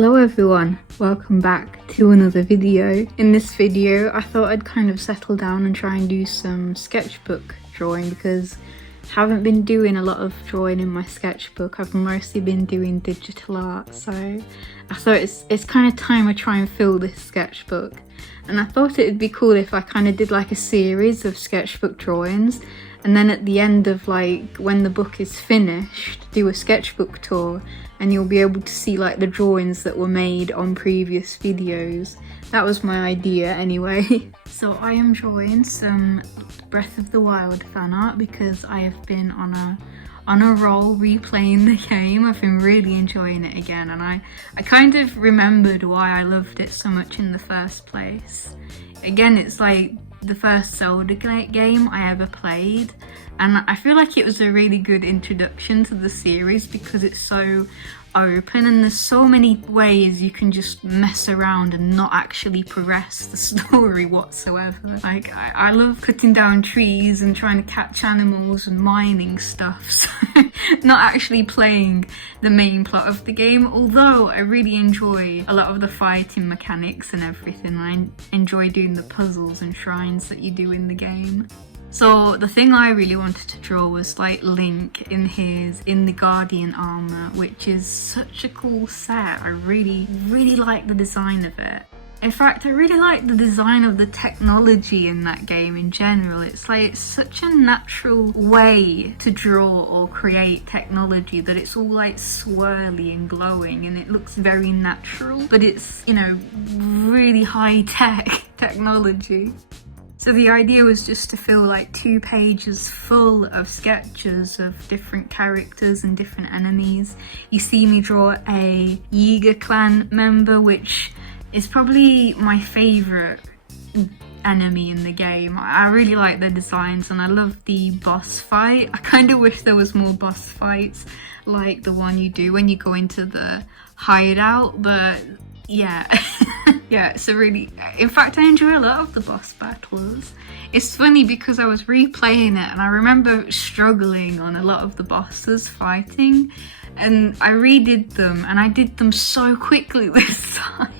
Hello everyone, welcome back to another video. In this video I thought I'd kind of settle down and try and do some sketchbook drawing because I haven't been doing a lot of drawing in my sketchbook. I've mostly been doing digital art, so I thought it's kind of time I try and fill this sketchbook. And I thought it'd be cool if I kind of did like a series of sketchbook drawings, and then at the end of like when the book is finished, do a sketchbook tour and you'll be able to see like the drawings that were made on previous videos. That was my idea anyway. So I am drawing some Breath of the Wild fan art because I have been on a roll replaying the game. I've been really enjoying it again, and I kind of remembered why I loved it so much in the first place. Again, it's like the first Zelda game I ever played, and I feel like it was a really good introduction to the series because it's so open and there's so many ways you can just mess around and not actually progress the story whatsoever. Like I love cutting down trees and trying to catch animals and mining stuff, so not actually playing the main plot of the game, although I really enjoy a lot of the fighting mechanics and everything. I enjoy doing the puzzles and shrines that you do in the game. So the thing I really wanted to draw was like Link in the Guardian armor, which is such a cool set. I really like the design of it. In fact, I really like the design of the technology in that game in general. It's such a natural way to draw or create technology that it's all like swirly and glowing and it looks very natural, but it's, you know, really high-tech technology. So the idea was just to fill like 2 pages full of sketches of different characters and different enemies. You see me draw a Yiga clan member, which is probably my favourite enemy in the game. I really like their designs and I love the boss fight. I kind of wish there was more boss fights like the one you do when you go into the hideout, but yeah. Yeah, so really, in fact I enjoy a lot of the boss battles. It's funny because I was replaying it and I remember struggling on a lot of the bosses fighting, and I redid them and I did them so quickly this time.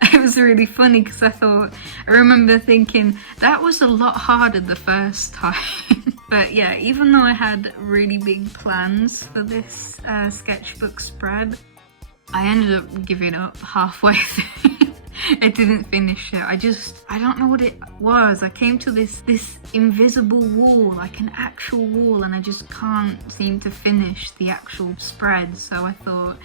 It was really funny because I remember thinking that was a lot harder the first time. But yeah, even though I had really big plans for this sketchbook spread, I ended up giving up halfway through. I didn't finish it. I don't know what it was. I came to this invisible wall, like an actual wall, and I just can't seem to finish the actual spread. So I thought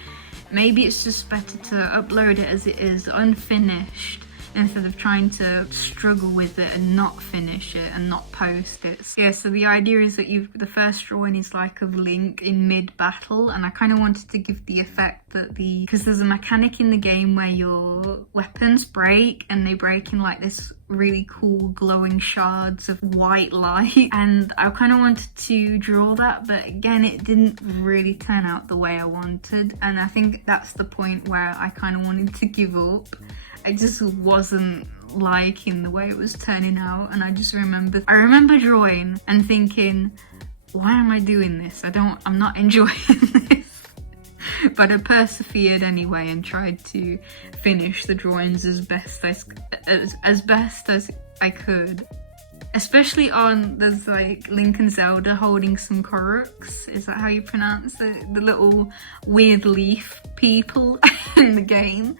maybe it's just better to upload it as it is, unfinished, instead of trying to struggle with it and not finish it and not post it. Yeah, so the idea is that the first drawing is like of Link in mid-battle, and I kind of wanted to give the effect that because there's a mechanic in the game where your weapons break, and they break in like this really cool glowing shards of white light, and I kind of wanted to draw that, but again it didn't really turn out the way I wanted, and I think that's the point where I kind of wanted to give up. I just wasn't liking the way it was turning out, and I remember drawing and thinking, why am I doing this? I'm not enjoying this. But I persevered anyway and tried to finish the drawings as best as I could. Especially there's like Link and Zelda holding some Koroks. Is that how you pronounce it? The little weird leaf people in the game.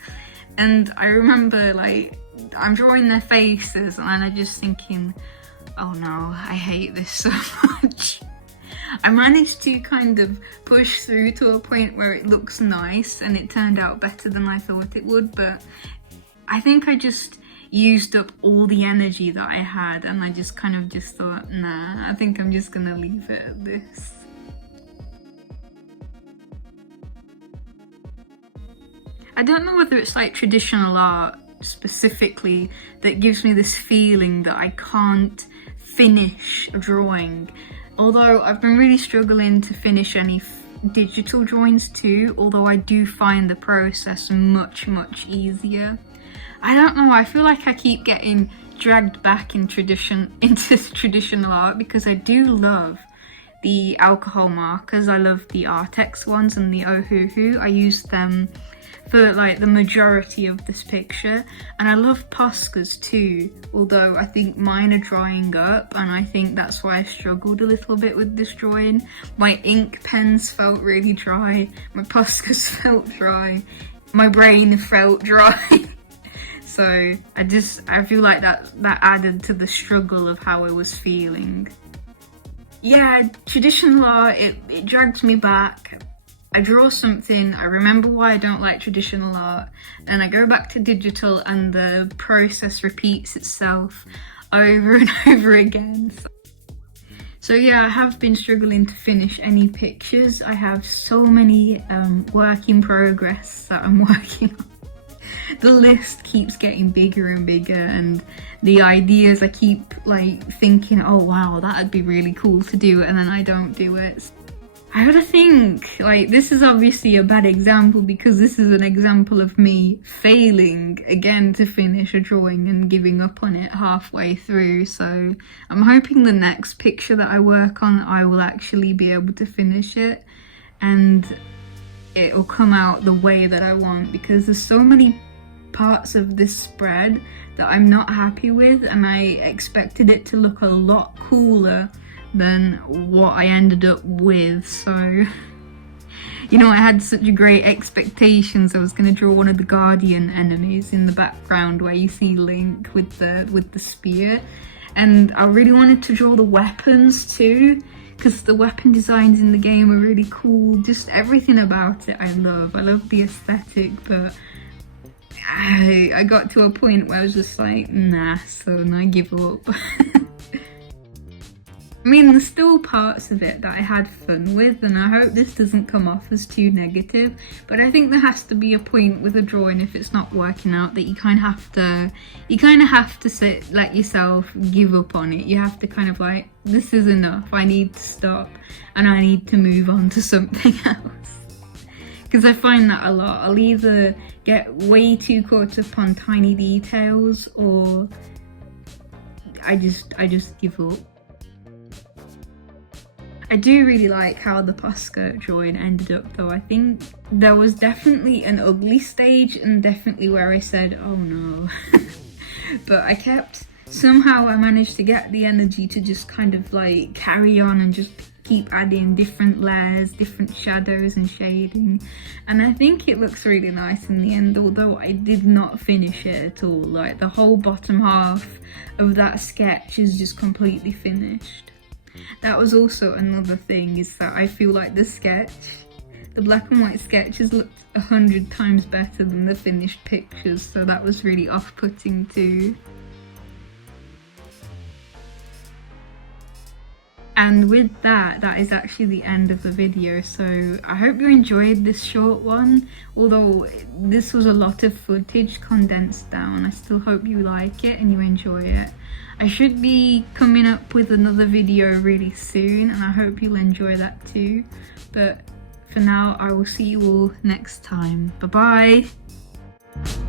And I remember like I'm drawing their faces and I'm just thinking, oh no, I hate this so much. I managed to kind of push through to a point where it looks nice and it turned out better than I thought it would, but I think I just used up all the energy that I had, and I just thought, nah, I think I'm just gonna leave it at this. I don't know whether it's like traditional art specifically that gives me this feeling that I can't finish a drawing. Although I've been really struggling to finish any digital drawings too, although I do find the process much easier. I don't know, I feel like I keep getting dragged back into traditional art because I do love the alcohol markers. I love the Artex ones and the Ohuhu. I used them for like the majority of this picture, and I love Poscas too, although I think mine are drying up, and I think that's why I struggled a little bit with this drawing. My ink pens felt really dry, my Poscas felt dry, my brain felt dry. So I feel like that added to the struggle of how I was feeling. Yeah, traditional art, it drags me back. I draw something, I remember why I don't like traditional art, and I go back to digital and the process repeats itself over and over again. So yeah, I have been struggling to finish any pictures. I have so many work in progress that I'm working on. The list keeps getting bigger and bigger, and the ideas I keep like thinking, oh wow, that'd be really cool to do, and then I don't do it. I gotta think, like, this is obviously a bad example because this is an example of me failing again to finish a drawing and giving up on it halfway through. So I'm hoping the next picture that I work on, I will actually be able to finish it and it'll come out the way that I want, because there's so many parts of this spread that I'm not happy with, and I expected it to look a lot cooler than what I ended up with. So, you know, I had such great expectations. I was going to draw one of the Guardian enemies in the background where you see Link with the spear, and I really wanted to draw the weapons too, because the weapon designs in the game are really cool. Just everything about it I love the aesthetic, but I got to a point where I was just like, nah, son, I give up. I mean, there's still parts of it that I had fun with, and I hope this doesn't come off as too negative, but I think there has to be a point with a drawing if it's not working out that you kind of have to let yourself give up on it. You have to kind of like, this is enough, I need to stop and I need to move on to something else. Because I find that a lot. I'll either get way too caught up on tiny details, or I just give up. I do really like how the Posca drawing ended up though. I think there was definitely an ugly stage and definitely where I said, oh no. But somehow I managed to get the energy to just kind of like carry on and just keep adding different layers, different shadows and shading. And I think it looks really nice in the end, although I did not finish it at all. Like the whole bottom half of that sketch is just completely finished. That was also another thing, is that I feel like the black and white sketches looked 100 times better than the finished pictures, so that was really off-putting too. And with that is actually the end of the video, so I hope you enjoyed this short one. Although this was a lot of footage condensed down, I still hope you like it and you enjoy it. I should be coming up with another video really soon, and I hope you'll enjoy that too. But for now, I will see you all next time. Bye bye!